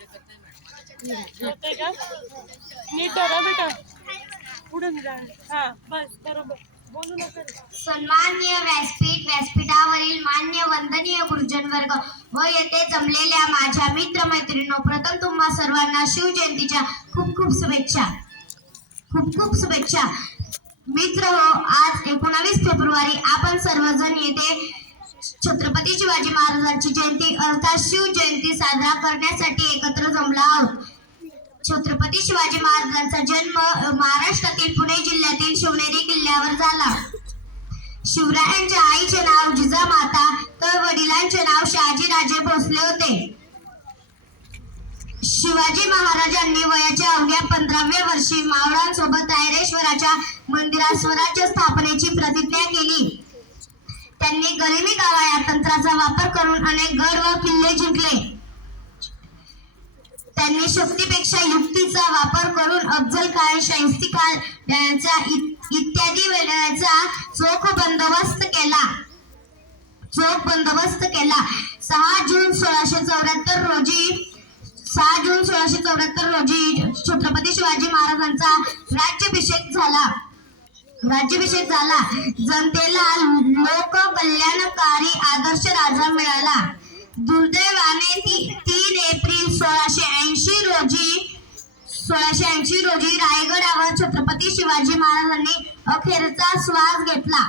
होते का? नीट धरा बेटा, पुढे जा. हा बस बरोबर, बोलू नका. सन्माननीय व्यासपीठ, व्यासपीठावरील मान्य वंदनीय गुरुजन वर्ग व येथे जमलेल्या माझ्या मित्र मैत्रिणींनो, प्रथम तुम्हा सर्वांना शिवजयंतीच्या खूप खूप शुभेच्छा. खूप खूप शुभेच्छा. मित्र हो, आज 19 फेब्रुवारी आपण सर्वजण येथे छत्रपती शिवाजी महाराजांची जयंती अर्थात शिवजयंती साजरा करण्यासाठी एकत्र जमलो आहोत. छत्रपती शिवाजी महाराजांचा जन्म महाराष्ट्रातील पुणे जिल्ह्यातील शिवनेरी किल्ल्यावर झाला. शिवरायांच्या आईचे नाव जिजामाता तर वडिलांचे नाव शहाजीराजे भोसले होते. शिवाजी महाराजांनी वयाच्या अवघ्या 15व्या वर्षी मावळ्यांसोबत रायरेश्वराच्या मंदिरात स्वराज्य स्थापनेची प्रतिज्ञा केली. त्यांनी गनिमी कावा या तंत्राचा वापर करून अनेक गड व किल्ले जिंकले. त्यांनी शक्तीपेक्षा युक्तीचा वापर करून अफजल खान, शाहिस्ते खान इत्यादी वेळेचा चोख बंदोबस्त केला. 6 जून 1674 रोजी छत्रपती शिवाजी महाराजांचा राज्याभिषेक झाला. जनतेला लोक कल्याणकारी आदर्श राजा मिळाला. दुर्दैवाने 3 एप्रिल 1680 रोजी रायगडावर छत्रपती शिवाजी महाराजांनी अखेरचा श्वास घेतला.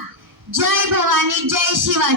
जय भवानी, जय शिवाजी.